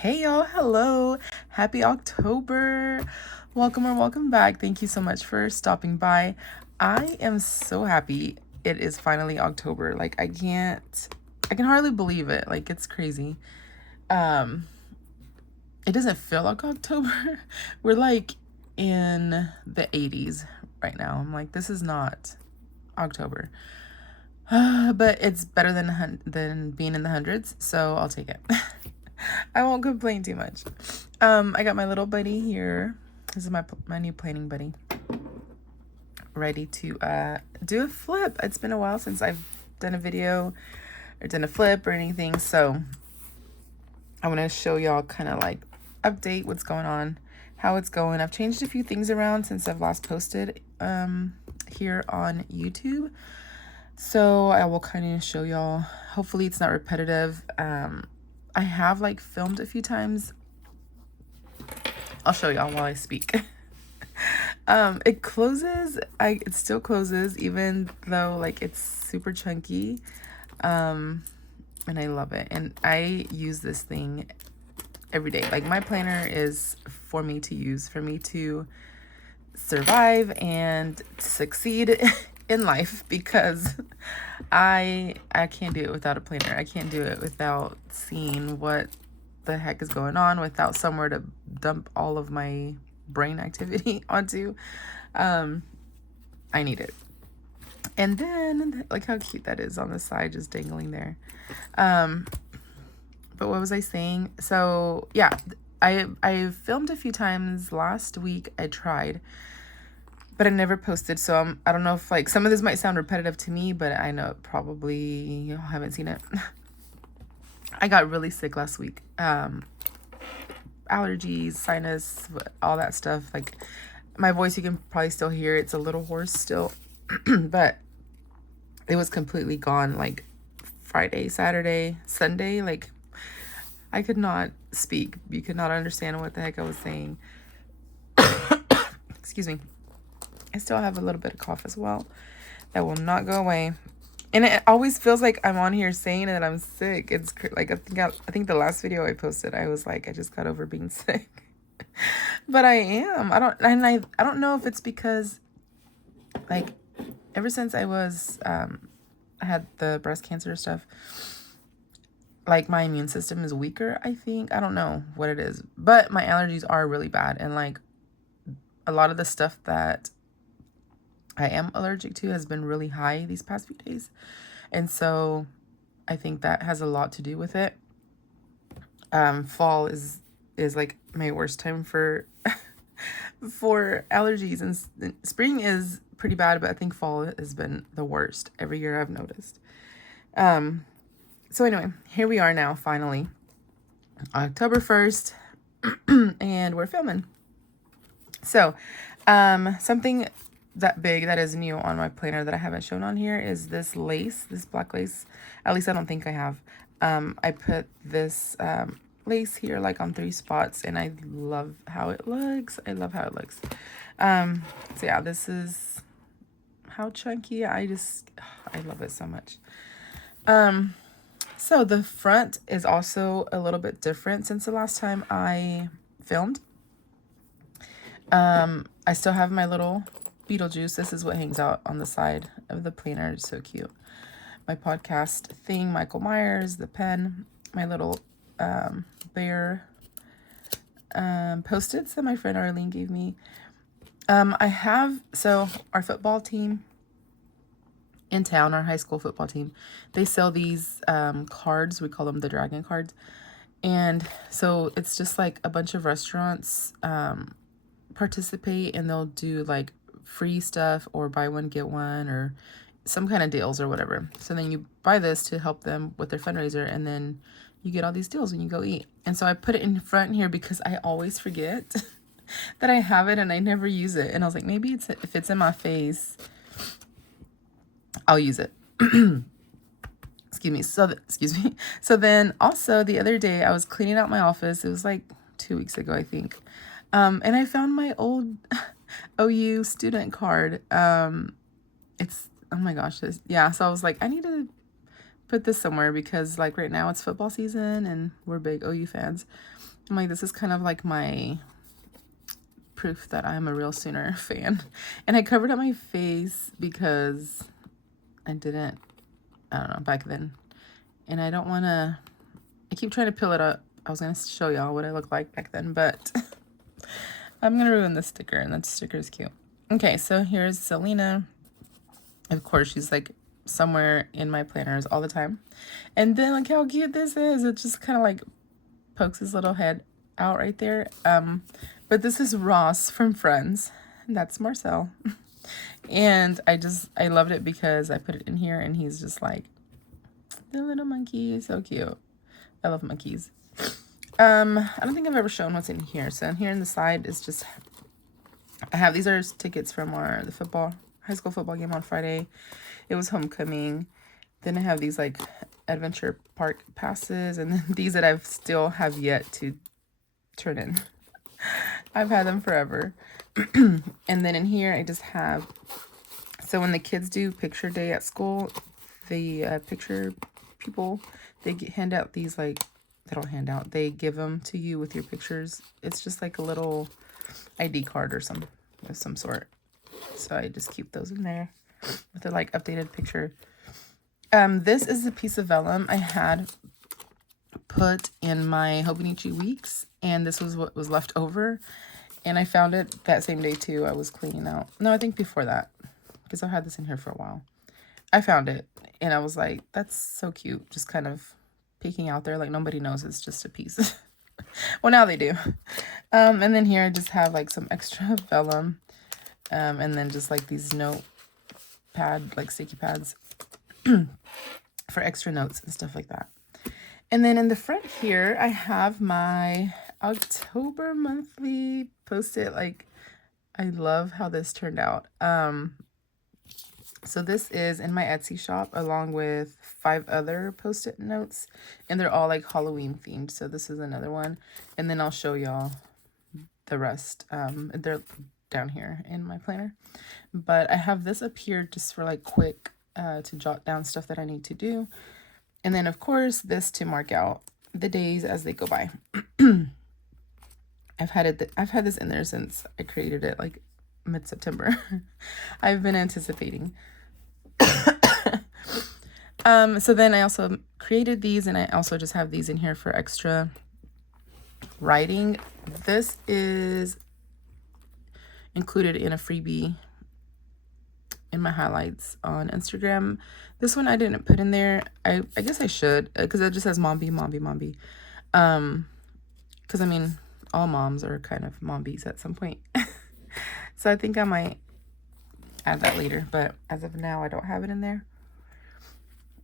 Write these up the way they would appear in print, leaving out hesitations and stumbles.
Hey y'all, hello. Happy October. Welcome or welcome back. Thank you so much for stopping by. I am so happy it is finally October. Like I can hardly believe it. Like it's crazy. Um it doesn't feel like October. We're like in the 80s right now. I'm like this is not October. But it's better than being in the hundreds, so I'll take it. I won't complain too much. I got my little buddy here. This is my new planning buddy. Ready to do a flip. It's been a while since I've done a video or done a flip or anything, so I want to show y'all kind of like update what's going on, how it's going. I've changed a few things around since I've last posted here on YouTube. So I will kind of show y'all. Hopefully it's not repetitive. I have like filmed a few times. I'll show y'all while I speak. It closes. It still closes even though like it's super chunky. And I love it. And I use this thing every day. Like my planner is for me to use, for me to survive and succeed in life, because I can't do it without a planner. I can't do it without seeing what the heck is going on, without somewhere to dump all of my brain activity onto. I need it. And then like how cute that is on the side, just dangling there. But what was I saying? So yeah, I filmed a few times last week. I tried, but I never posted. So I don't know if like some of this might sound repetitive to me, but I know probably you haven't seen it. I got really sick last week. Allergies, sinus, all that stuff. Like my voice, you can probably still hear it's a little hoarse still, but it was completely gone. Like Friday, Saturday, Sunday, like I could not speak. You could not understand what the heck I was saying. Excuse me. I still have a little bit of cough as well. That will not go away. And it always feels like I'm on here saying that I'm sick. It's like I think the last video I posted, I was like, I just got over being sick. But I am. I don't know if it's because like ever since I was I had the breast cancer stuff, like my immune system is weaker, I think. I don't know what it is. But my allergies are really bad, and like a lot of the stuff that I am allergic to has been really high these past few days. And so I think that has a lot to do with it. Fall is like my worst time for for allergies, and spring is pretty bad, but I think fall has been the worst every year I've noticed. So anyway, here we are now, finally. October 1st, and we're filming. So, something that big that is new on my planner that I haven't shown on here is this lace, this black lace. At least I don't think I have. I put this lace here like on 3 spots, and I love how it looks. I love how it looks. So yeah, this is how chunky. I love it so much. So the front is also a little bit different since the last time I filmed. I still have my little Beetlejuice. This is what hangs out on the side of the planner. It's so cute. My podcast thing, Michael Myers, the pen, my little bear Post-its that my friend Arlene gave me. So our football team in town, our high school football team, they sell these cards. We call them the dragon cards. And so it's just like a bunch of restaurants participate, and they'll do like free stuff or buy one get one or some kind of deals or whatever. So then you buy this to help them with their fundraiser, and then you get all these deals when you go eat. And so I put it in front here because I always forget that I have it and I never use it. And I was like, maybe if it's in my face, I'll use it. Excuse me. So then also the other day I was cleaning out my office. It was like 2 weeks ago, I think. And I found my old OU student card. Oh my gosh. So I was like, I need to put this somewhere because like right now it's football season and we're big OU fans. I'm like, this is kind of like my proof that I'm a real Sooner fan. And I covered up my face because I don't know, back then. And I don't want to, I keep trying to peel it up. I was going to show y'all what I look like back then, but I'm going to ruin the sticker, and that sticker is cute. Okay, so here's Selena. Of course, she's like somewhere in my planners all the time. And then look how cute this is. It just kind of like pokes his little head out right there. But this is Ross from Friends. And that's Marcel. And I loved it because I put it in here and he's just like, the little monkey, so cute. I love monkeys. I don't think I've ever shown what's in here. So in here on the side is just, these are tickets from the high school football game on Friday. It was homecoming. Then I have these like adventure park passes, and then these that I've still have yet to turn in. I've had them forever. And then in here I just have, so when the kids do picture day at school, the picture people, they hand out these like, they don't hand out, they give them to you with your pictures. It's just like a little ID card or of some sort. So I just keep those in there with a like updated picture. This is a piece of vellum I had put in my Hobonichi weeks, and this was what was left over, and I found it that same day too. I was cleaning out. No, I think before that, because I had this in here for a while. I found it, and I was like, that's so cute. Just kind of peeking out there like nobody knows it's just a piece. Well, now they do. And then here I just have like some extra vellum, and then just like these note pad, like sticky pads for extra notes and stuff like that. And then in the front here, I have my October monthly post-it. Like, I love how this turned out. So this is in my Etsy shop along with 5 other post-it notes, and they're all like Halloween themed. So this is another one, and then I'll show y'all the rest. They're down here in my planner, but I have this up here just for like quick to jot down stuff that I need to do. And then of course this to mark out the days as they go by. I've had this in there since I created it like mid-September. I've been anticipating. So then I also created these, and I also just have these in here for extra writing. This is included in a freebie in my highlights on Instagram. This one I didn't put in there. I guess I should, because it just says Mombie. Because I mean, all moms are kind of mombies at some point. So I think I might add that later, but as of now I don't have it in there.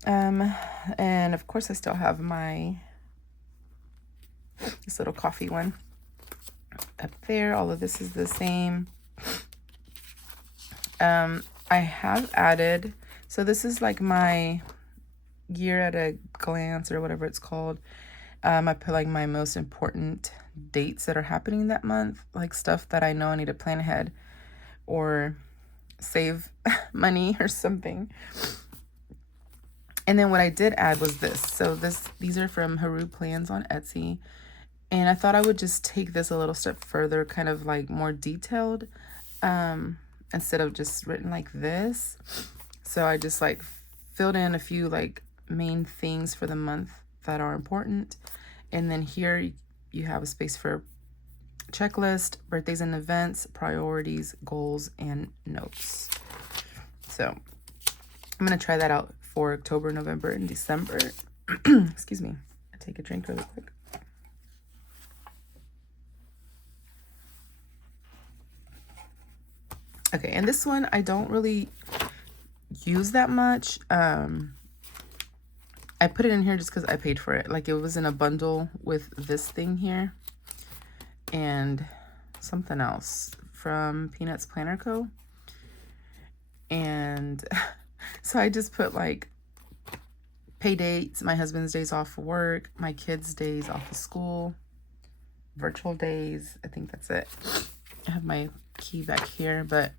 And of course I still have this little coffee one up there. All of this is the same. I have added, so this is like my year at a glance or whatever it's called. I put like my most important dates that are happening that month, like stuff that I know I need to plan ahead or save money or something. And then what I did add was this. So these are from Haru Plans on Etsy. And I thought I would just take this a little step further, kind of like more detailed, instead of just written like this. So I just like filled in a few like main things for the month that are important. And then here you have a space for checklist, birthdays and events, priorities, goals, and notes. So I'm going to try that out for October, November, and December. Excuse me. I take a drink really quick. Okay, and this one I don't really use that much. I put it in here just because I paid for it. Like, it was in a bundle with this thing here and something else from Peanuts Planner Co. And so I just put like pay dates, my husband's days off of work, my kids' days off of school, virtual days. I think that's it. I have my key back here, but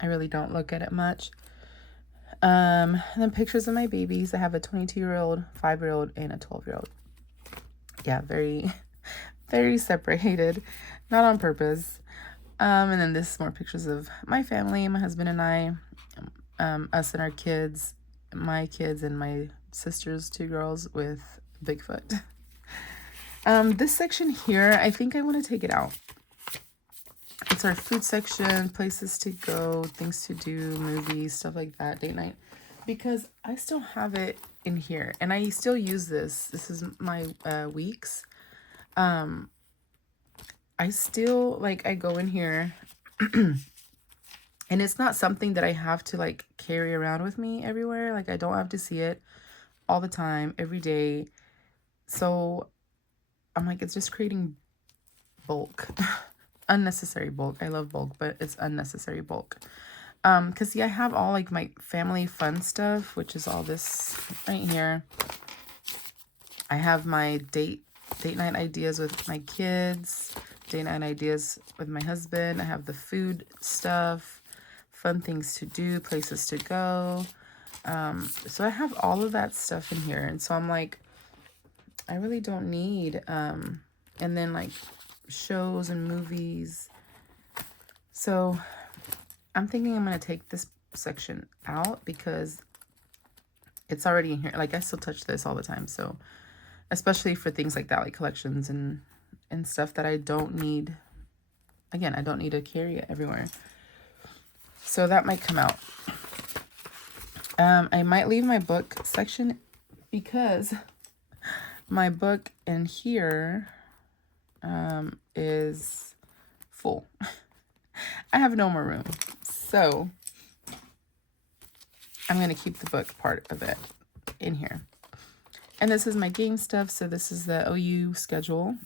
I really don't look at it much. And then pictures of my babies. I have a 22-year-old, 5-year-old, and a 12-year-old. Yeah, very, very separated, not on purpose. And then this is more pictures of my family, my husband and I, us and our kids, my kids and my sister's 2 girls with Bigfoot. This section here, I think I want to take it out. It's our food section, places to go, things to do, movies, stuff like that, date night. Because I still have it in here, and I still use this. This is my weeks. I still, like, I go in here, and it's not something that I have to, like, carry around with me everywhere. Like, I don't have to see it all the time, every day. So, I'm like, it's just creating bulk. Unnecessary bulk. I love bulk, but it's unnecessary bulk. Because, yeah, I have all, like, my family fun stuff, which is all this right here. I have my date night ideas with my kids, date night ideas with my husband. I have the food stuff, fun things to do, places to go. So I have all of that stuff in here. And so I'm like, I really don't need, and then, like, shows and movies. So I'm thinking I'm going to take this section out because it's already in here. Like, I still touch this all the time. So especially for things like that, like collections and stuff that I don't need. Again, I don't need to carry it everywhere. So that might come out. I might leave my book section because my book in here is full. I have no more room. So I'm going to keep the book part of it in here. And this is my game stuff. So this is the OU schedule.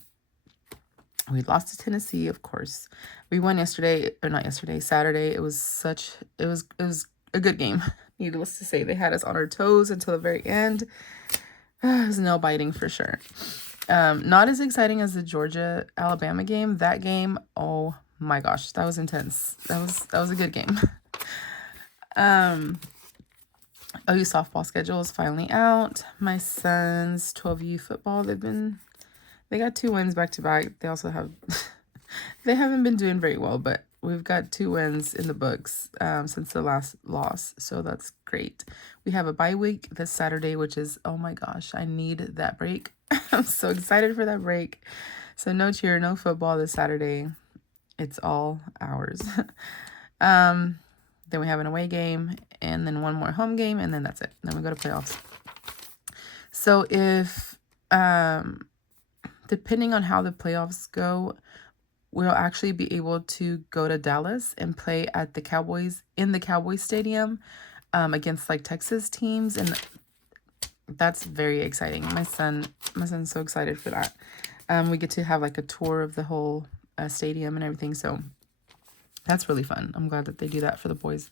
We lost to Tennessee, of course. We won yesterday, or not yesterday, Saturday. It was a good game. Needless to say, they had us on our toes until the very end. It was nail biting for sure. Not as exciting as the Georgia-Alabama game. That game, oh my gosh, that was intense. That was a good game. OU softball schedule is finally out. My son's 12U football, they got 2 wins back to back. They also have, they haven't been doing very well, but we've got 2 wins in the books since the last loss. So that's great. We have a bye week this Saturday, which is, oh my gosh, I need that break. I'm so excited for that break. So no cheer, no football this Saturday. It's all ours. Then we have an away game and then one more home game, and then that's it. Then we go to playoffs. So if, depending on how the playoffs go, we'll actually be able to go to Dallas and play at the Cowboys, in the Cowboys Stadium, against, like, Texas teams. And that's very exciting. My son's so excited for that. We get to have, like, a tour of the whole stadium and everything. So that's really fun. I'm glad that they do that for the boys.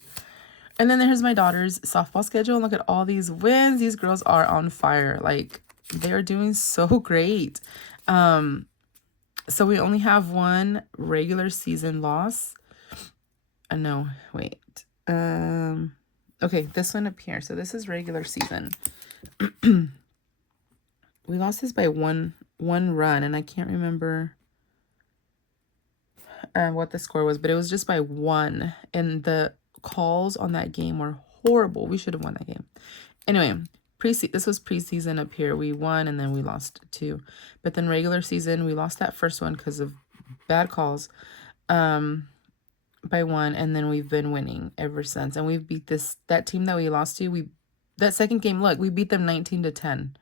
And then there's my daughter's softball schedule. Look at all these wins. These girls are on fire. Like, they are doing so great. So we only have one regular season loss. No, wait. Okay, this one up here. So this is regular season. We lost this by one run, and I can't remember what the score was, but it was just by 1. And the calls on that game were horrible. We should have won that game. Anyway, this was preseason up here. We won, and then we lost 2. But then regular season, we lost that first one because of bad calls by 1, and then we've been winning ever since. And we've beat that team that we lost to. That second game, look, we beat them 19-10.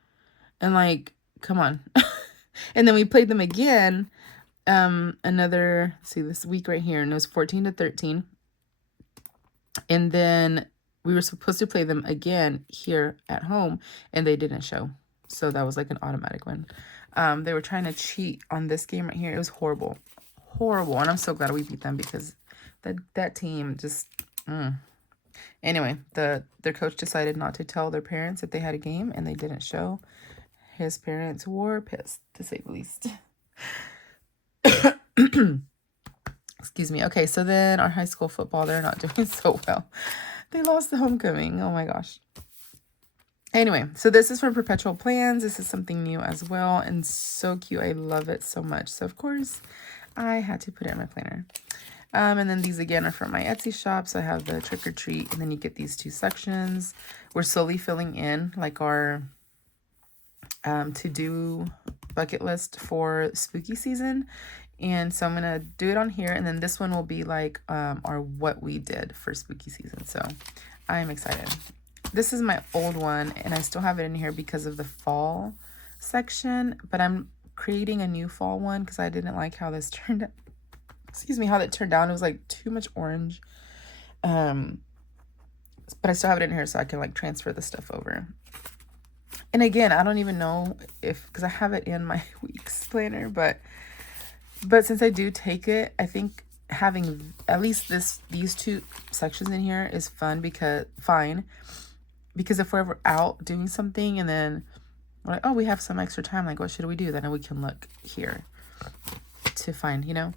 And, like, come on. And then we played them again this week right here, and it was 14-13. And then we were supposed to play them again here at home, and they didn't show. So that was like an automatic win. They were trying to cheat on this game right here. It was horrible. Horrible. And I'm so glad we beat them because that team just... Anyway, their coach decided not to tell their parents that they had a game, and they didn't show. His parents were pissed, to say the least. Excuse me. Okay, so then our high school football, they're not doing so well. They lost the homecoming. Oh my gosh. Anyway, so this is for perpetual plans. This is something new as well, and so cute. I love it so much. So of course, I had to put it in my planner. And then these again are from my Etsy shop. So I have the trick or treat, and then you get these 2 sections. We're slowly filling in like our to-do bucket list for spooky season. And so I'm going to do it on here. And then this one will be like our what we did for spooky season. So I'm excited. This is my old one, and I still have it in here because of the fall section. But I'm creating a new fall one because I didn't like how this turned out. Excuse me, how that turned out. It was like too much orange. But I still have it in here so I can like transfer the stuff over. And again, I don't even know if, because I have it in my weeks planner, but since I do take it, I think having at least these 2 sections in here is fine. Because if we're ever out doing something and then we're like, oh, we have some extra time, like what should we do? Then we can look here to find, you know.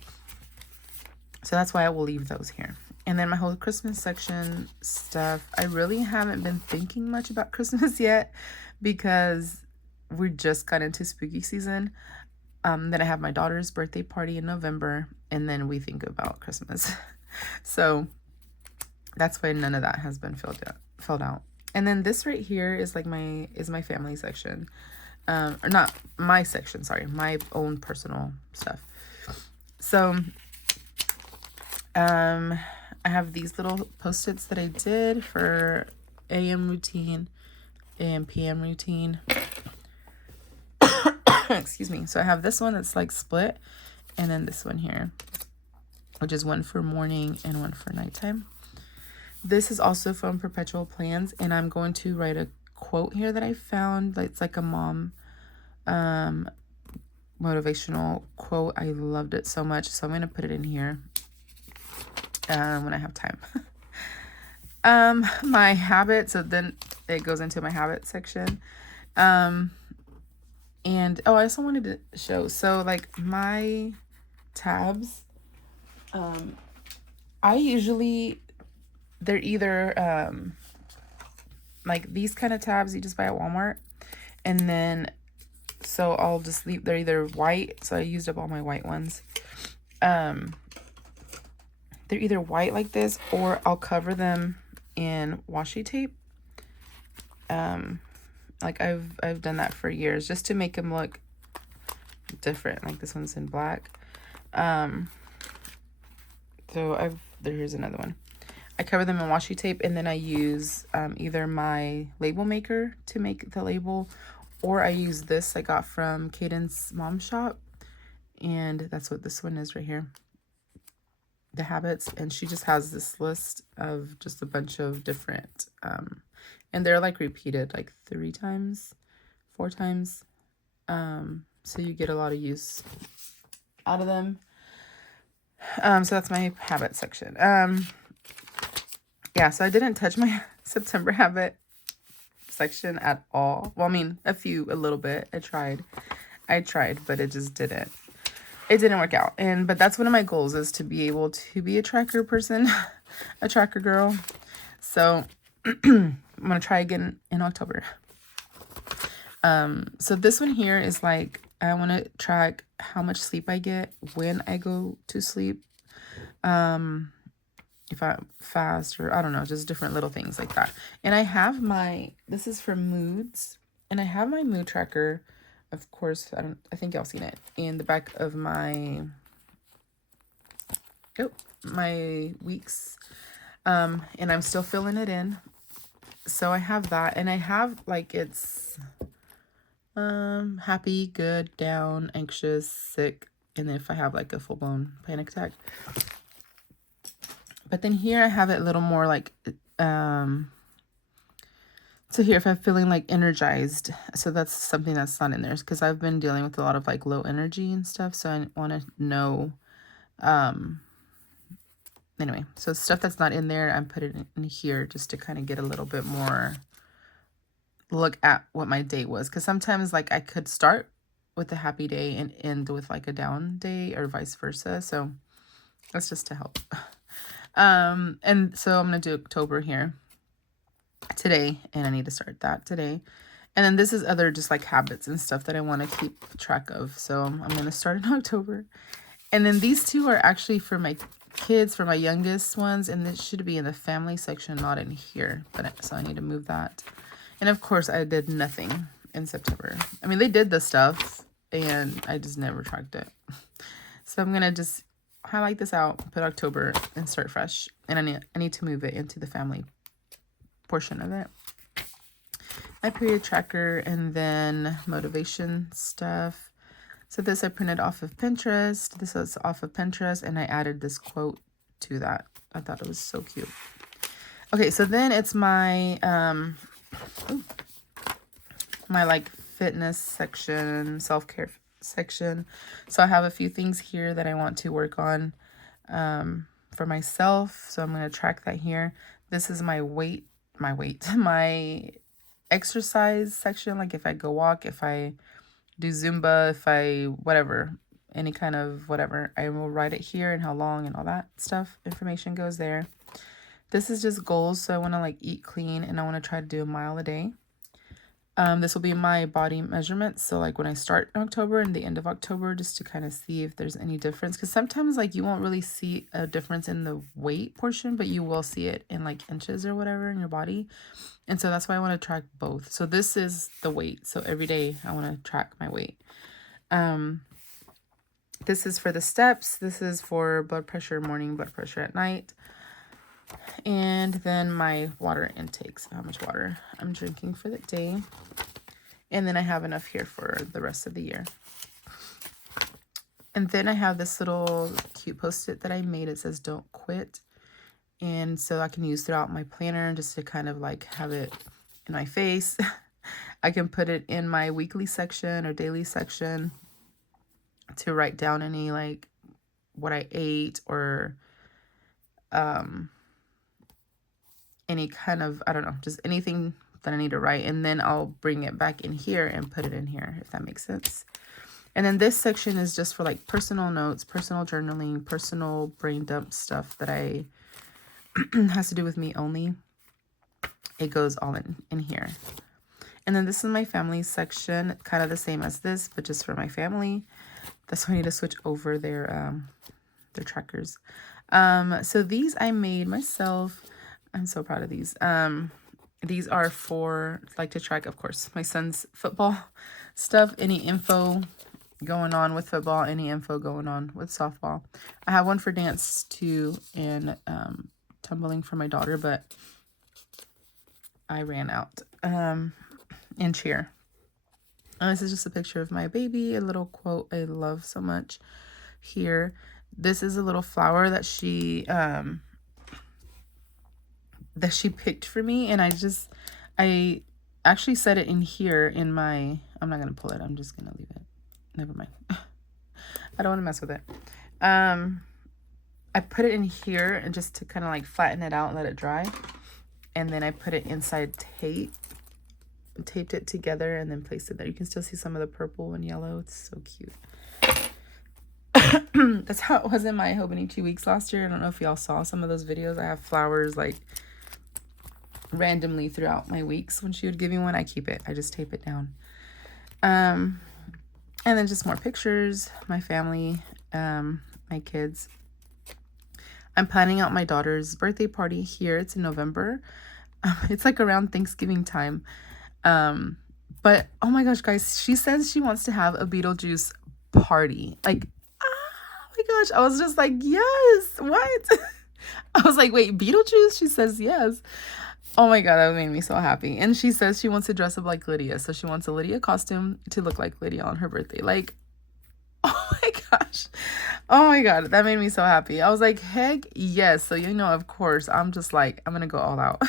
So that's why I will leave those here. And then my whole Christmas section stuff, I really haven't been thinking much about Christmas yet because we just got into spooky season. Then I have my daughter's birthday party in November, and then we think about Christmas. So that's why none of that has been filled out. And then this right here is like my family section. Or not my section, sorry, my own personal stuff. So I have these little post-its that I did for AM routine and PM routine. Excuse me. So I have this one that's like split, and then this one here, which is one for morning and one for nighttime. This is also from Perpetual Plans, and I'm going to write a quote here that I found. It's like a mom motivational quote. I loved it so much, so I'm going to put it in here when I have time. My habit, so then it goes into my habit section. And I also wanted to show, so like my tabs, I usually, they're either like these kind of tabs you just buy at Walmart, and then so I'll just leave, they're either white, so I used up all my white ones. They're either white like this, or I'll cover them in washi tape. Like I've done that for years just to make them look different. Like this one's in black. So here's another one. I cover them in washi tape, and then I use either my label maker to make the label, or I use this I got from Caden's mom shop, and that's what this one is right here. The habits, and she just has this list of just a bunch of different and they're like repeated like 3 times, 4 times, so you get a lot of use out of them. So that's my habit section. Yeah, so I didn't touch my September habit section at all. Well, I mean, a little bit. I tried, but it just didn't work out. But that's one of my goals, is to be able to be a tracker person, a tracker girl. So I'm going to try again in October. So this one here is like, I want to track how much sleep I get when I go to sleep. If I fast, or I don't know, just different little things like that. And I have this is for moods, and I have my mood tracker. Of course, I think y'all seen it in the back of my weeks. And I'm still filling it in. So I have that, and I have like, it's happy, good, down, anxious, sick, and then if I have like a full-blown panic attack. But then here I have it a little more like so here, if I'm feeling like energized, so that's something that's not in there, because I've been dealing with a lot of like low energy and stuff, so I want to know. Anyway, so stuff that's not in there, I'm putting it in here just to kind of get a little bit more look at what my day was, because sometimes like I could start with a happy day and end with like a down day, or vice versa. So that's just to help. And so I'm gonna do October here. today, and I need to start that today. And then this is other just like habits and stuff that I want to keep track of. So I'm going to start in October. And then these two are actually for my kids, for my youngest ones. And this should be in the family section, not in here. So I need to move that. And of course, I did nothing in September. I mean, they did the stuff and I just never tracked it. So I'm going to just highlight this out, put October, and start fresh. And I need to move it into the family portion of it. My period tracker, and then motivation stuff. So this I printed off of Pinterest. This was off of Pinterest, and I added this quote to that. I thought it was so cute. Okay, so then it's my my like fitness section, self-care section. So I have a few things here that I want to work on for myself. So I'm going to track that here. This is my my exercise section. Like if I go walk, if I do Zumba, if I whatever, any kind of whatever, I will write it here and how long and all that stuff. Information goes there. This is just goals. So I want to like eat clean and I want to try to do a mile a day. This will be my body measurements. So like when I start in October and the end of October, just to kind of see if there's any difference. Because sometimes like you won't really see a difference in the weight portion, but you will see it in like inches or whatever in your body. And so that's why I want to track both. So this is the weight. So every day I want to track my weight. This is for the steps. This is for blood pressure, morning, blood pressure at night. And then my water intakes, how much water I'm drinking for the day. And then I have enough here for the rest of the year. And then I have this little cute post-it that I made. It says, don't quit. And so I can use throughout my planner just to kind of like have it in my face. I can put it in my weekly section or daily section to write down any like what I ate or any kind of, I don't know, just anything that I need to write. And then I'll bring it back in here and put it in here, if that makes sense. And then this section is just for like personal notes, personal journaling, personal brain dump stuff that I has to do with me only. It goes all in here. And then this is my family section, kind of the same as this, but just for my family. That's why I need to switch over their trackers. So these I made myself. I'm so proud of these. These are for like to track, of course, my son's football stuff, any info going on with football, any info going on with softball. I have one for dance too, and tumbling for my daughter, but I ran out. And cheer. This is just a picture of my baby, a little quote I love so much here. This is a little flower that she picked for me, and I actually set it in here in my, I'm not going to pull it. I'm just going to leave it. Never mind. I don't want to mess with it. I put it in here and just to kind of like flatten it out and let it dry. And then I put it inside tape, taped it together, and then placed it there. You can still see some of the purple and yellow. It's so cute. That's how it was in my Hobonichi weeks last year. I don't know if y'all saw some of those videos. I have flowers like randomly throughout my weeks. When she would give me one, I keep it. I just tape it down. And then just more pictures, my family, my kids. I'm planning out my daughter's birthday party here. It's in November. It's like around Thanksgiving time. But oh my gosh, guys, she says she wants to have a Beetlejuice party. Like, oh my gosh, I was just like, yes, what? I was like, wait, Beetlejuice? She says yes. Oh my god, that made me so happy. And she says she wants to dress up like Lydia. So she wants a Lydia costume to look like Lydia on her birthday. Like, oh my gosh. Oh my god, that made me so happy. I was like, heck yes. So, you know, of course, I'm just like, I'm going to go all out.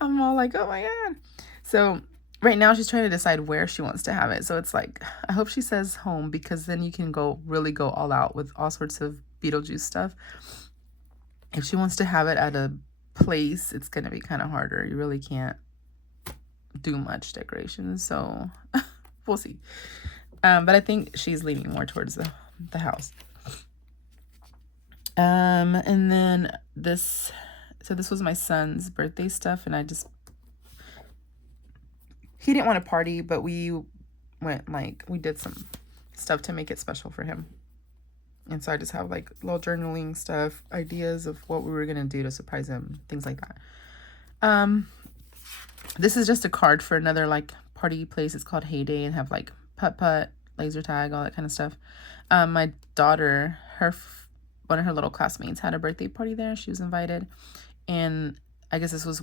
I'm all like, oh my god. So right now she's trying to decide where she wants to have it. So it's like, I hope she says home, because then you can really go all out with all sorts of Beetlejuice stuff. If she wants to have it at a place, it's going to be kind of harder. You really can't do much decorations. So we'll see. But I think she's leaning more towards the house. And then this was my son's birthday stuff, and I just he didn't want to party, but we went, like, we did some stuff to make it special for him. And so I just have like little journaling stuff, ideas of what we were going to do to surprise him, things like that. This is just a card for another like party place. It's called Heyday, and have like putt-putt, laser tag, all that kind of stuff. My daughter, one of her little classmates had a birthday party there. She was invited. And I guess this was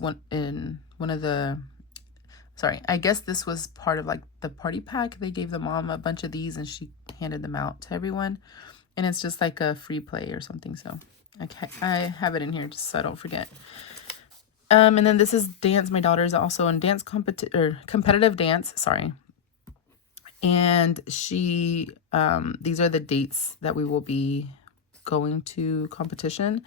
I guess this was part of like the party pack. They gave the mom a bunch of these and she handed them out to everyone. And it's just like a free play or something. So I have it in here just so I don't forget. And then this is dance. My daughter is also in dance competitive dance. Sorry. And she, these are the dates that we will be going to competition.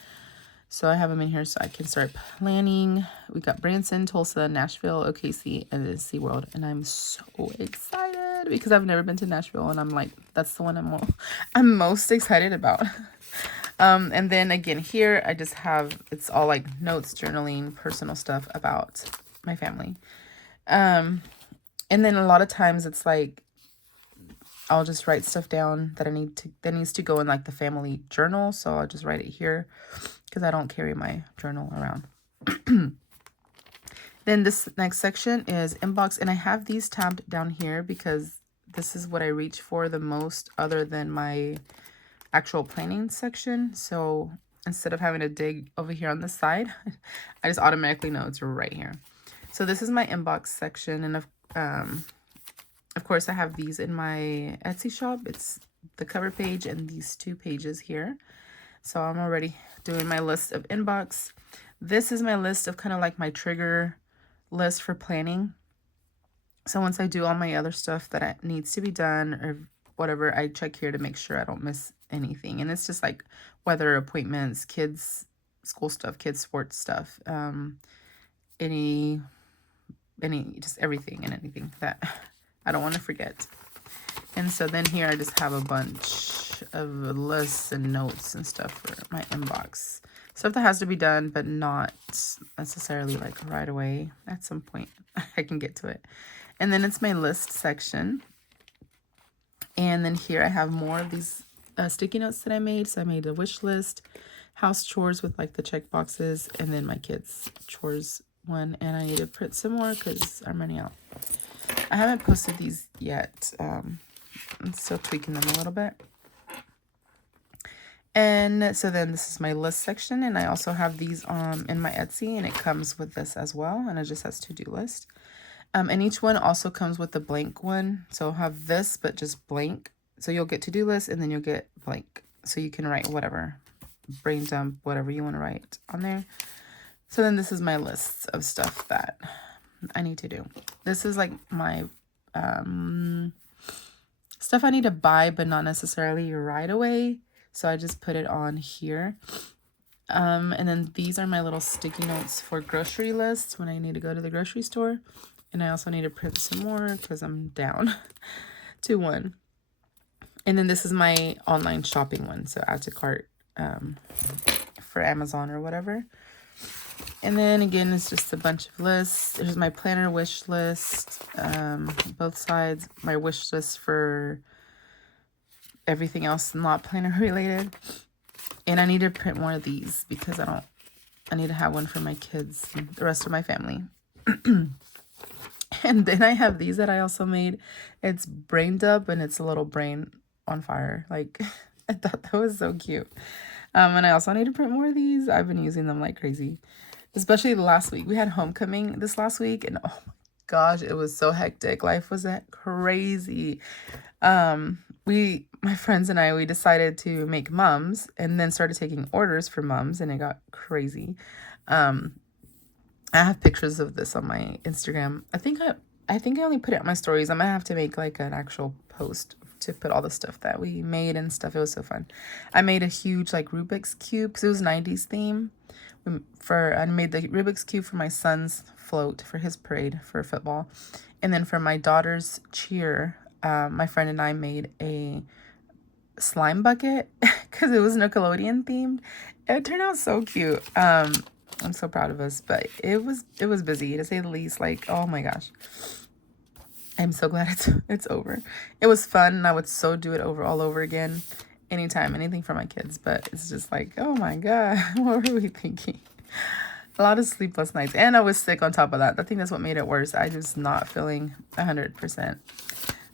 So I have them in here so I can start planning. We got Branson, Tulsa, Nashville, OKC, and then SeaWorld. And I'm so excited because I've never been to Nashville. And I'm like, that's the one I'm most excited about. And then again here, I just have, it's all like notes, journaling, personal stuff about my family. And then a lot of times it's like, I'll just write stuff down that needs to go in like the family journal. So I'll just write it here because I don't carry my journal around. Then this next section is inbox. And I have these tabbed down here because this is what I reach for the most other than my actual planning section. So instead of having to dig over here on the side, I just automatically know it's right here. So this is my inbox section. And of course, I have these in my Etsy shop. It's the cover page and these 2 pages here. So I'm already doing my list of inbox. This is my list of kind of like my trigger list for planning. So once I do all my other stuff that needs to be done or whatever, I check here to make sure I don't miss anything. And it's just like weather appointments, kids, school stuff, kids sports stuff, just everything and anything that I don't want to forget. And so then here I just have a bunch of lists and notes and stuff for my inbox. Stuff that has to be done, but not necessarily like right away. At some point I can get to it. And then it's my list section. And then here I have more of these sticky notes that I made. So I made a wish list, house chores with like the check boxes, and then my kids chores one. And I need to print some more because I'm running out. I haven't posted these yet. I'm still tweaking them a little bit. And so then this is my list section. And I also have these in my Etsy, and it comes with this as well. And it just has to-do list. And each one also comes with a blank one. So I'll have this, but just blank. So you'll get to-do list and then you'll get blank. So you can write whatever, brain dump, whatever you want to write on there. So then this is my list of stuff that I need to do. This is like my stuff I need to buy, but not necessarily right away. So I just put it on here. And then these are my little sticky notes for grocery lists when I need to go to the grocery store. And I also need to print some more because I'm down to 1. And then this is my online shopping one. So add to cart for Amazon or whatever. And then again, it's just a bunch of lists. There's my planner wish list, both sides. My wish list for everything else not planner related. And I need to print more of these because I need to have one for my kids and the rest of my family. And then I have these that I also made. It's brained up and it's a little brain on fire. Like, I thought that was so cute. And I also need to print more of these. I've been using them like crazy. Especially last week. We had homecoming this last week. And oh my gosh, it was so hectic. Life was crazy. My friends and I, we decided to make mums and then started taking orders for mums. And it got crazy. I have pictures of this on my Instagram. I think I only put it on my stories. I might have to make like an actual post to put all the stuff that we made and stuff. It was so fun. I made a huge like Rubik's Cube because it was 90s theme. I made the Rubik's Cube for my son's float for his parade for football. And then for my daughter's cheer, my friend and I made a slime bucket because it was Nickelodeon themed. It turned out so cute. I'm so proud of us, but it was busy to say the least. Like, oh my gosh. I'm so glad it's over. It was fun, and I would so do it all over again anytime, anything for my kids. But it's just like, oh my God, what were we thinking? A lot of sleepless nights, and I was sick on top of that. I think that's what made it worse. I was not feeling 100%.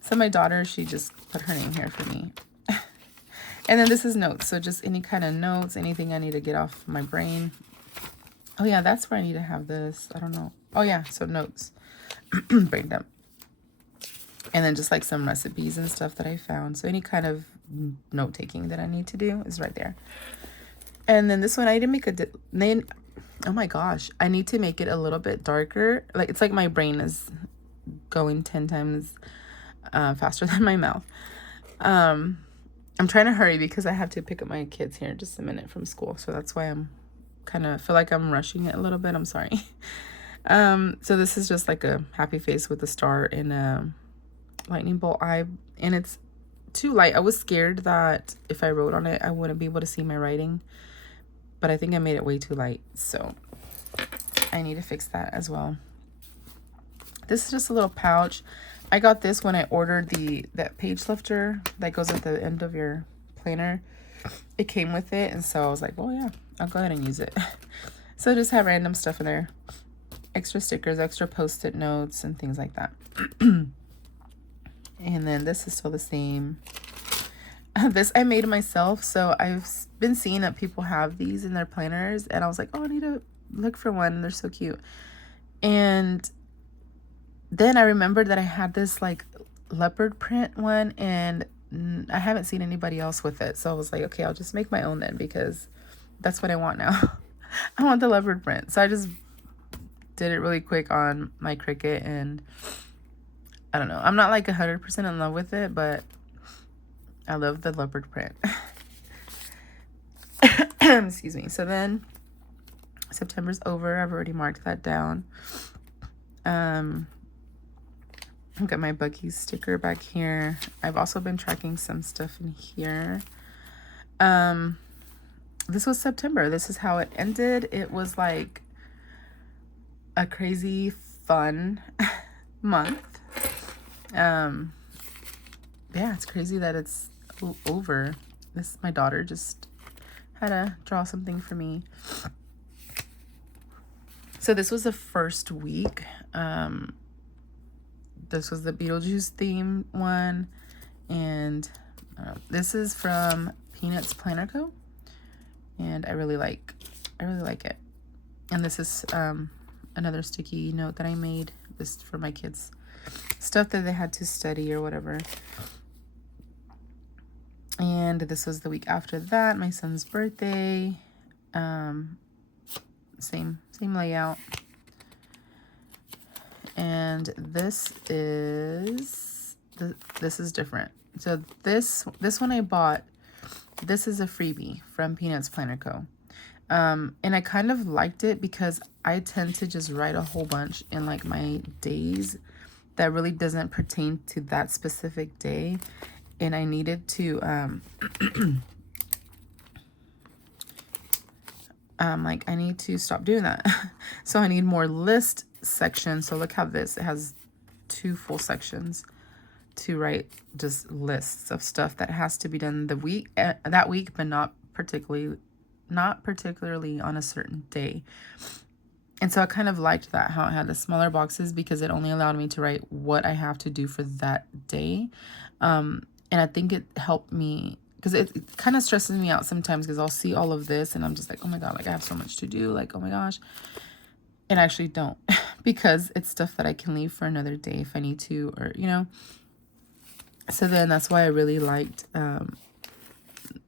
So my daughter, she just put her name here for me. And then this is notes. So just any kind of notes, anything I need to get off my brain. Oh yeah, that's where I need to have this. I don't know. Oh yeah, so notes. Brain dump. And then just like some recipes and stuff that I found. So any kind of note taking that I need to do is right there. And then this one, I didn't make oh my gosh, I need to make it a little bit darker. Like, it's like my brain is going 10 times faster than my mouth. I'm trying to hurry because I have to pick up my kids here in just a minute from school. So that's why I'm kind of feel like I'm rushing it a little bit. I'm sorry. So this is just like a happy face with a star and a lightning bolt eye. And it's too light. I was scared that if I wrote on it, I wouldn't be able to see my writing. But I think I made it way too light. So I need to fix that as well. This is just a little pouch. I got this when I ordered that page lifter that goes at the end of your planner. It came with it, and so I was like, oh yeah, I'll go ahead and use it. So I just have random stuff in there. Extra stickers, extra post-it notes, and things like that. And then this is still the same. This I made myself, so I've been seeing that people have these in their planners, and I was like, oh, I need to look for one. They're so cute. And then I remembered that I had this like leopard print one, and I haven't seen anybody else with it. So I was like, okay, I'll just make my own then, because that's what I want now. I want the leopard print. So I just did it really quick on my Cricut, and I don't know. I'm not like 100% in love with it, but I love the leopard print. Excuse me. So then September's over. I've already marked that down. I've got my Buc-ee's sticker back here. I've also been tracking some stuff in here. This was September. This is how it ended. It was like a crazy fun month. Yeah, it's crazy that it's over. My daughter just had to draw something for me. So this was the first week. This was the Beetlejuice theme one, and this is from Peanuts Planner Co. And I really like it. And this is another sticky note that I made this for my kids, stuff that they had to study or whatever. And this was the week after that, my son's birthday. Same layout. And this is different. So this one I bought. This is a freebie from Peanuts Planner Co. And I kind of liked it because I tend to just write a whole bunch in like my days that really doesn't pertain to that specific day. And I needed to like I need to stop doing that. So I need more list sections. So look how it has 2 full sections to write just lists of stuff that has to be done that week, but not particularly on a certain day. And so I kind of liked that, how it had the smaller boxes, because it only allowed me to write what I have to do for that day. And I think it helped me, because it kind of stresses me out sometimes, because I'll see all of this and I'm just like, oh my God, like I have so much to do, like, oh my gosh. And I actually don't, because it's stuff that I can leave for another day if I need to, or, you know. So then that's why I really liked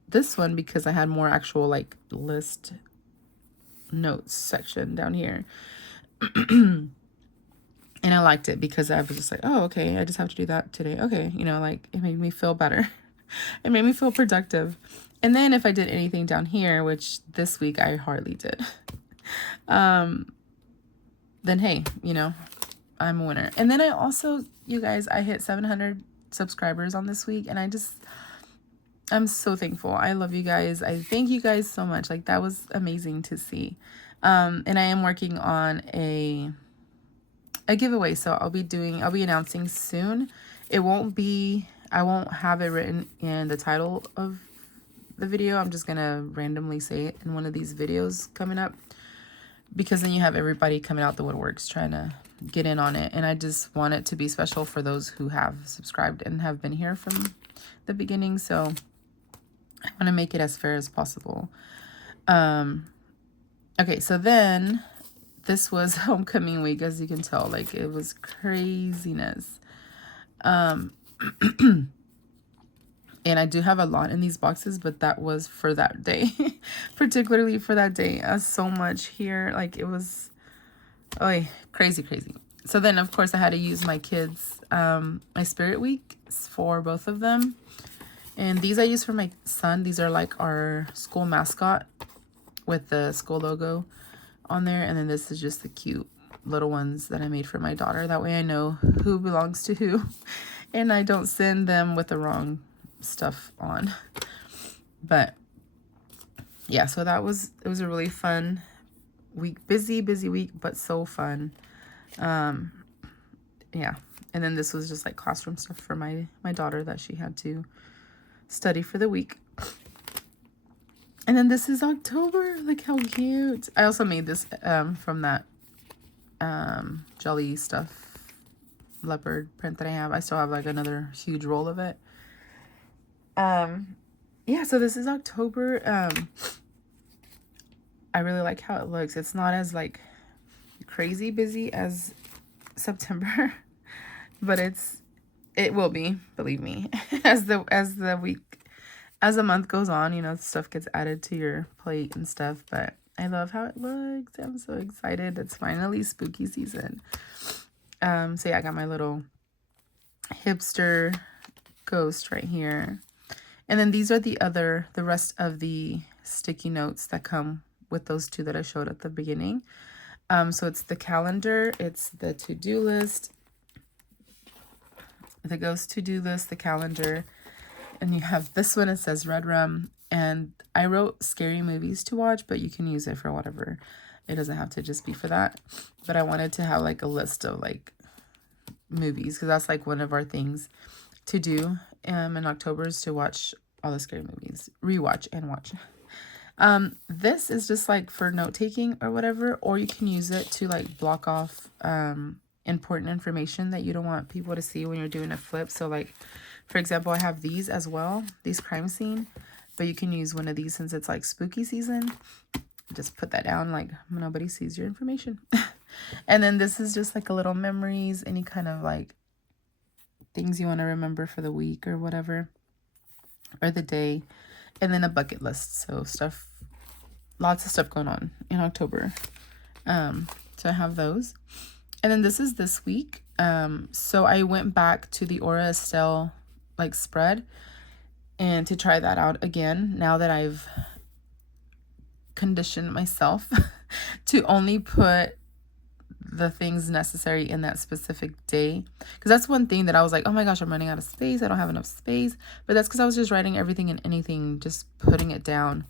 this one, because I had more actual like list notes section down here. And I liked it because I was just like, oh, okay, I just have to do that today. Okay, you know, like it made me feel better. It made me feel productive. And then if I did anything down here, which this week I hardly did, then hey, you know, I'm a winner. And then I also, you guys, I hit 700 subscribers on this week, and I'm so thankful. I love you guys. I thank you guys so much. Like, that was amazing to see. And I am working on a a giveaway. So I'll be announcing soon. I won't have it written in the title of the video. I'm just gonna randomly say it in one of these videos coming up, because then you have everybody coming out the woodworks trying to get in on it. And I just want it to be special for those who have subscribed and have been here from the beginning. So I want to make it as fair as possible. Okay, so then this was homecoming week, as you can tell. Like, it was craziness. And I do have a lot in these boxes, but that was for that day. Particularly for that day. So much here. Like, it was crazy. So then, of course, I had to use my kids' my Spirit Week for both of them. And these I use for my son. These are like our school mascot with the school logo on there. And then this is just the cute little ones that I made for my daughter. That way I know who belongs to who. And I don't send them with the wrong stuff on. But yeah, so it was a really fun week. Busy week, but so fun. Yeah. And then this was just like classroom stuff for my daughter that she had to study for the week. And then this is October. Look how cute. I also made this from that jelly stuff leopard print that I have. I still have like another huge roll of it. Yeah, so this is October. I really like how it looks. It's not as like crazy busy as September, but it will be, believe me, as the month goes on, you know, stuff gets added to your plate and stuff. But I love how it looks. I'm so excited. It's finally spooky season. So yeah, I got my little hipster ghost right here. And then these are the rest of the sticky notes that come with those two that I showed at the beginning. So it's the calendar, it's the to-do list, the ghost to-do list, the calendar, and you have this one. It says Red Rum, and I wrote scary movies to watch, but you can use it for whatever. It doesn't have to just be for that. But I wanted to have like a list of like movies, because that's like one of our things to do in October, is to watch all the scary movies, rewatch and watch. This is just like for note taking or whatever, or you can use it to like block off important information that you don't want people to see when you're doing a flip. So like, for example, I have these as well, these crime scene, but you can use one of these since it's like spooky season. Just put that down, like nobody sees your information. And then this is just like a little memories, any kind of like things you want to remember for the week or whatever, or the day. And then a bucket list. So stuff, lots of stuff going on in October. So I have those. And then this is this week. So I went back to the Aura Estelle like spread, and to try that out again, now that I've conditioned myself to only put the things necessary in that specific day. Because that's one thing that I was like, oh my gosh, I'm running out of space. I don't have enough space. But that's because I was just writing everything and anything, just putting it down.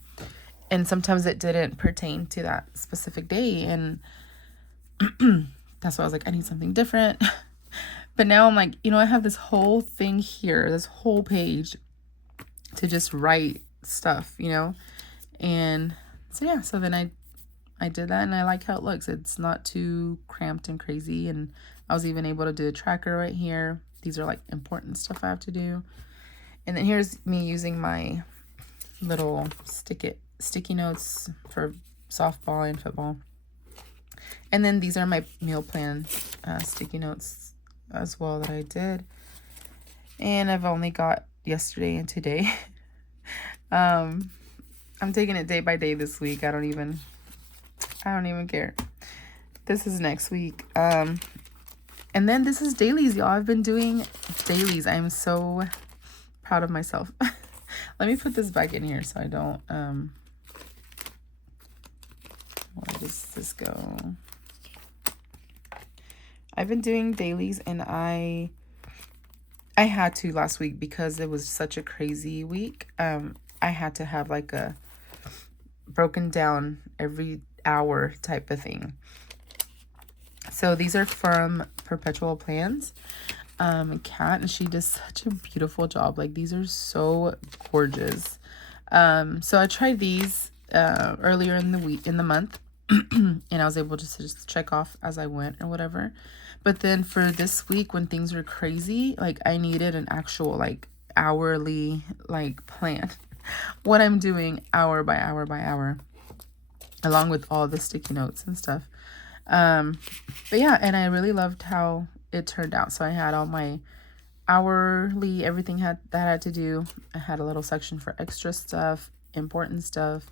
And sometimes it didn't pertain to that specific day. And that's why I was like, I need something different. But now I'm like, you know, I have this whole thing here, this whole page to just write stuff, you know. And so yeah, so then I did that, and I like how it looks. It's not too cramped and crazy. And I was even able to do a tracker right here. These are like important stuff I have to do. And then here's me using my little sticky notes for softball and football. And then these are my meal plan sticky notes as well that I did. And I've only got yesterday and today. I'm taking it day by day this week. I don't even care. This is next week. And then this is dailies, y'all. I've been doing dailies. I'm so proud of myself. Let me put this back in here so I don't where does this go? I've been doing dailies, and I had to last week because it was such a crazy week. I had to have like a broken down every hour type of thing. So these are from Perpetual Plans. Kat, and she does such a beautiful job. Like, these are so gorgeous. So I tried these earlier in the month, and I was able to just check off as I went or whatever. But then for this week, when things were crazy, like, I needed an actual like hourly like plan, what I'm doing hour by hour by hour, along with all the sticky notes and stuff. But yeah, and I really loved how it turned out. So I had all my hourly, everything that I had to do. I had a little section for extra stuff, important stuff,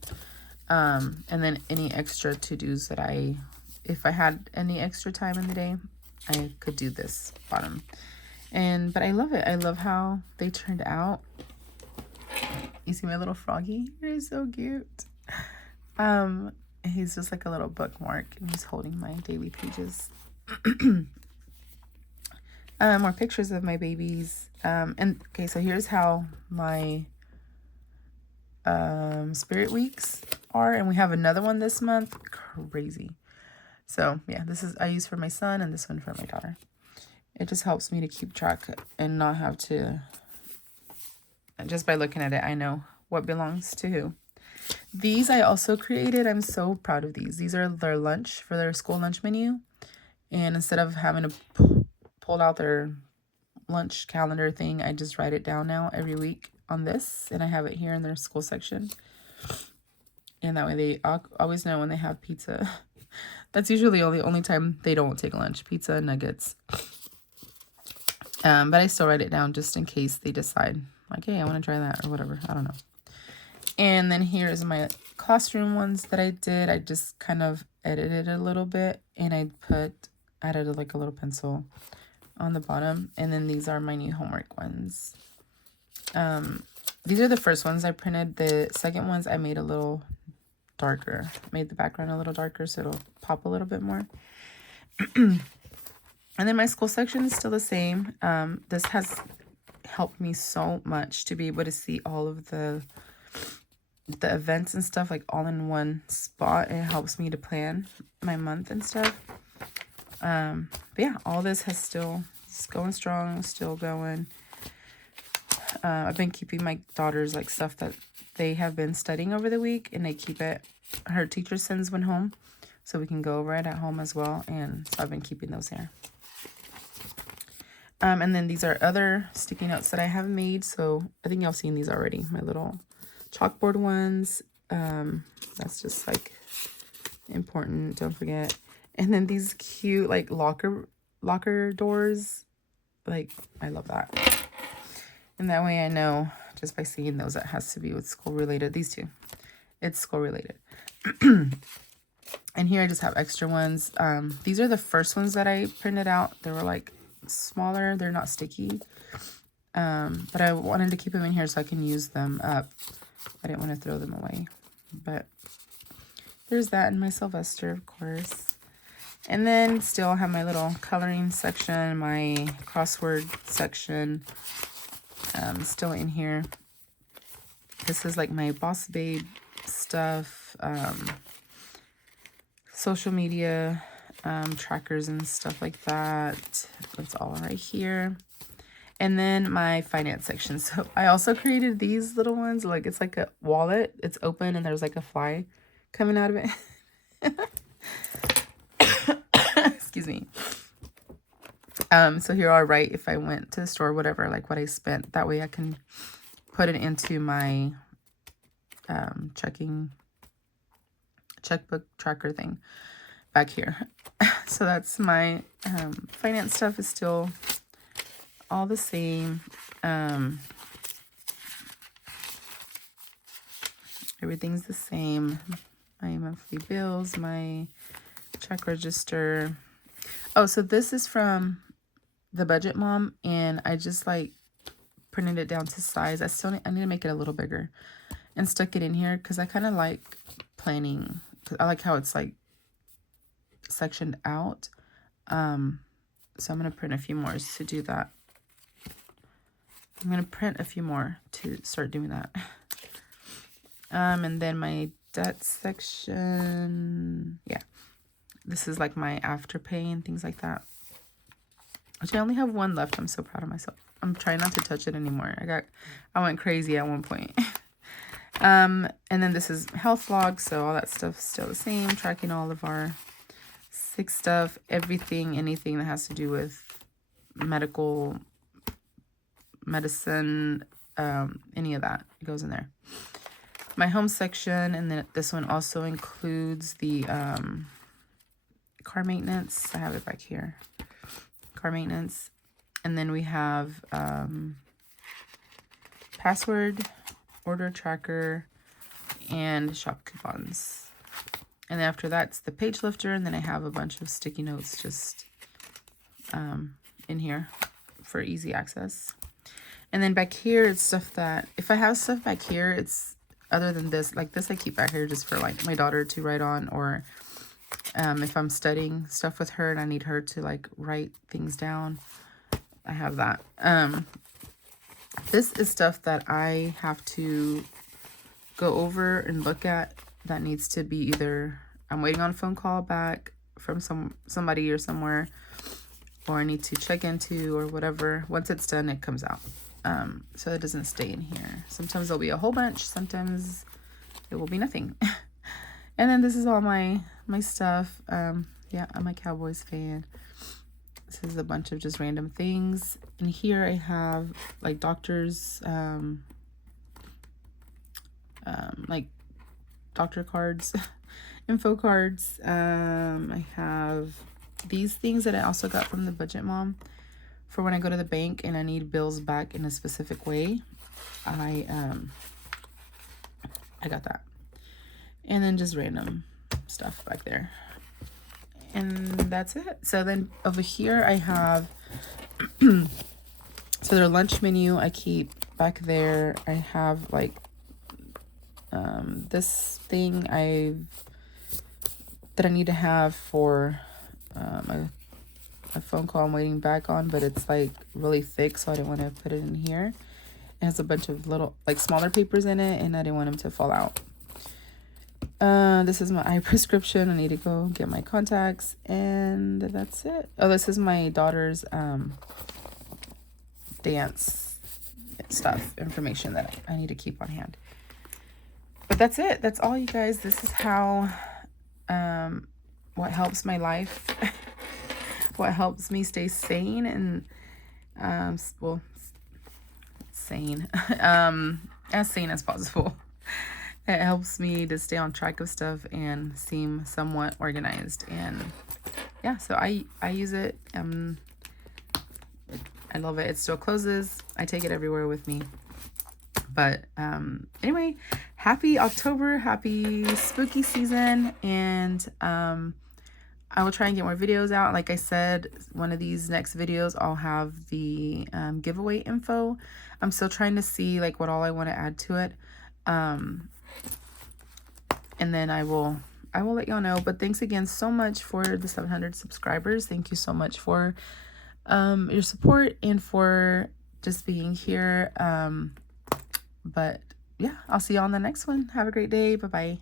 and then any extra to-dos that if I had any extra time in the day, I could do this bottom. But I love it. I love how they turned out. You see my little froggy? He's so cute. He's just like a little bookmark, and he's holding my daily pages. More pictures of my babies. And okay, so here's how my spirit weeks are, and we have another one this month. Crazy. So yeah, this is I use for my son, and this one for my daughter. It just helps me to keep track and not have to, just by looking at it, I know what belongs to who. These I also created. I'm so proud of these. These are their lunch, for their school lunch menu. And instead of having to pull out their lunch calendar thing, I just write it down now every week on this. And I have it here in their school section. And that way they always know when they have pizza. That's usually the only time they don't take lunch. Pizza and nuggets. But I still write it down just in case they decide, like, hey, I want to try that or whatever. I don't know. And then here's my classroom ones that I did. I just kind of edited a little bit, and I added like a little pencil on the bottom. And then these are my new homework ones. These are the first ones I printed. The second ones I made a little darker. Made the background a little darker so it'll pop a little bit more. And then my school section is still the same. This has helped me so much to be able to see all of the events and stuff like all in one spot. It helps me to plan my month and stuff. But yeah, all this it's going strong, still going. I've been keeping my daughter's like stuff that they have been studying over the week, and they keep it. Her teacher sends one home, so we can go over it at home as well. And so I've been keeping those here. And then these are other sticky notes that I have made. So I think y'all seen these already. My little chalkboard ones. That's just like important. Don't forget. And then these cute like locker doors. Like, I love that. And that way I know just by seeing those that has to be with school related. These two. It's school related. And here I just have extra ones. These are the first ones that I printed out. They were like smaller. They're not sticky. But I wanted to keep them in here so I can use them up. I didn't want to throw them away. But there's that in my Sylvester, of course. And then still have my little coloring section, my crossword section, still in here. This is like my Boss Babe stuff, social media, trackers and stuff like that. That's all right here. And then my finance section. So I also created these little ones. Like, it's like a wallet. It's open and there's like a fly coming out of it. Excuse me. So here I'll write if I went to the store, whatever, like what I spent. That way I can put it into my checkbook tracker thing back here. So that's my finance stuff is still all the same. Everything's the same. My monthly bills, my check register. Oh, so this is from the Budget Mom, and I just like printed it down to size. I need to make it a little bigger and stuck it in here because I kind of like planning. I like how it's like sectioned out. So I'm going to print a few more to do that. I'm going to print a few more to start doing that. And then my debt section, yeah. this is like my Afterpay and things like that. Which I only have one left. I'm so proud of myself. I'm trying not to touch it anymore. I went crazy at one point. And then this is health log, so all that stuff's still the same. Tracking all of our sick stuff, everything, anything that has to do with medicine, any of that goes in there. My home section, and then this one also includes the car maintenance. I have it back here. Car maintenance. And then we have password, order tracker, and shop coupons. And then after that's the page lifter, and then I have a bunch of sticky notes just in here for easy access. And then back here it's stuff that, if I have stuff back here, it's other than this, like this I keep back here just for like my daughter to write on, or if I'm studying stuff with her and I need her to like write things down, I have that. This is stuff that I have to go over and look at that needs to be either I'm waiting on a phone call back from somebody or somewhere, or I need to check into or whatever. Once it's done, it comes out. So it doesn't stay in here. Sometimes there'll be a whole bunch. Sometimes it will be nothing. And then this is all my stuff. Yeah, I'm a Cowboys fan. This is a bunch of just random things. And here I have like doctors, like doctor cards, info cards. I have these things that I also got from the Budget Mom for when I go to the bank and I need bills back in a specific way. I got that. And then just random stuff back there. And that's it. So then over here I have so their lunch menu I keep back there. I have like this thing that I need to have for a phone call I'm waiting back on, but it's like really thick, so I didn't want to put it in here. It has a bunch of little like smaller papers in it, and I didn't want them to fall out. This is my eye prescription. I need to go get my contacts, and that's it. Oh, this is my daughter's dance stuff, information that I need to keep on hand. But that's it. That's all, you guys. This is how what helps my life, what helps me stay sane and well, sane, as sane as possible. It helps me to stay on track of stuff and seem somewhat organized. And yeah, so I use it. I love it. It still closes. I take it everywhere with me. But anyway, happy October, happy spooky season, and I will try and get more videos out. Like I said, one of these next videos I'll have the giveaway info. I'm still trying to see like what all I want to add to it. And then I will let y'all know. But thanks again so much for the 700 subscribers. Thank you so much for your support and for just being here. But yeah, I'll see y'all on the next one. Have a great day. Bye-bye.